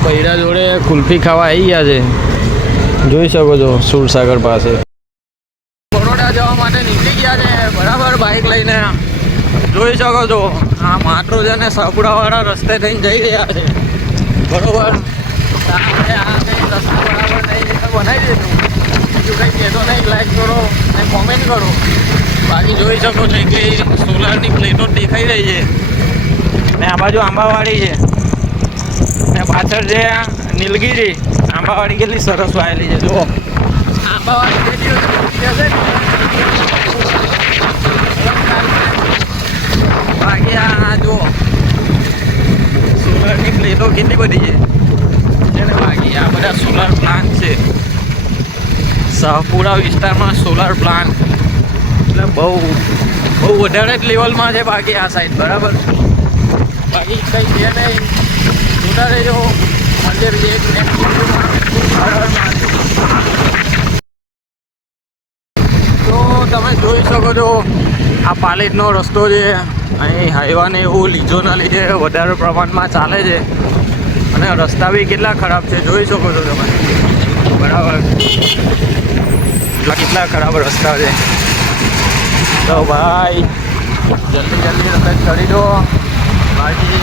બૈરા જોડે કુલ્ફી ખાવા આવી ગયા છે, જોઈ શકો છો સુરસાગર પાસે. બરોડા જવા માટે નીકળી ગયા છે બરાબર, બાઇક લઈને. જોઈ શકો છો આ માટો છે ને સાપુડાવાળા રસ્તે થઈને જઈ રહ્યા છે બરોબર. આપણે આ કંઈ રસ્તો બરાબર નહીં તો બનાવી દેજો. બીજું કંઈ કહેતો નહીં, લાઈક કરો અને કોમેન્ટ કરો. બાકી જોઈ શકો છો કે સોલારની પ્લેટો દેખાઈ રહી છે ને આ બાજુ આંબાવાડી છે ને પાછળ છે નીલગીરી. આંબાવાડી કેટલી સરસ વાયેલી છે જુઓ. આંબાવાડી બાકી આ જુઓ સોલારની પ્લેટો કેટલી બધી છે ને બાકી આ બધા સોલાર પ્લાન્ટ છે. શાહપુરા વિસ્તારમાં સોલાર પ્લાન્ટ એટલે બહુ વધારે જ લેવલમાં છે બાકી આ સાઈડ બરાબર. બાકી કંઈ છે નહીં, જોતા રહેજો. મંદિર જે તો તમે જોઈ શકો છો આ પાલેટનો રસ્તો છે. અહીં હાઈવાને એવું લીધોના લીધે વધારે પ્રમાણમાં ચાલે છે અને રસ્તા બી કેટલા ખરાબ છે જોઈ શકો છો તમે બરાબર. કેટલા ખરાબ રસ્તા છે તો ભાઈ જલ્દી રસ્તા કરી દો. બાકી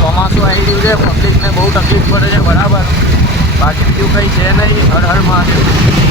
ચોમાસું આવી ગયું છે, પબ્લિકને બહુ તકલીફ પડે છે બરાબર. બાકી બીજું કંઈ છે નહીં. હર હર મહાદેવ.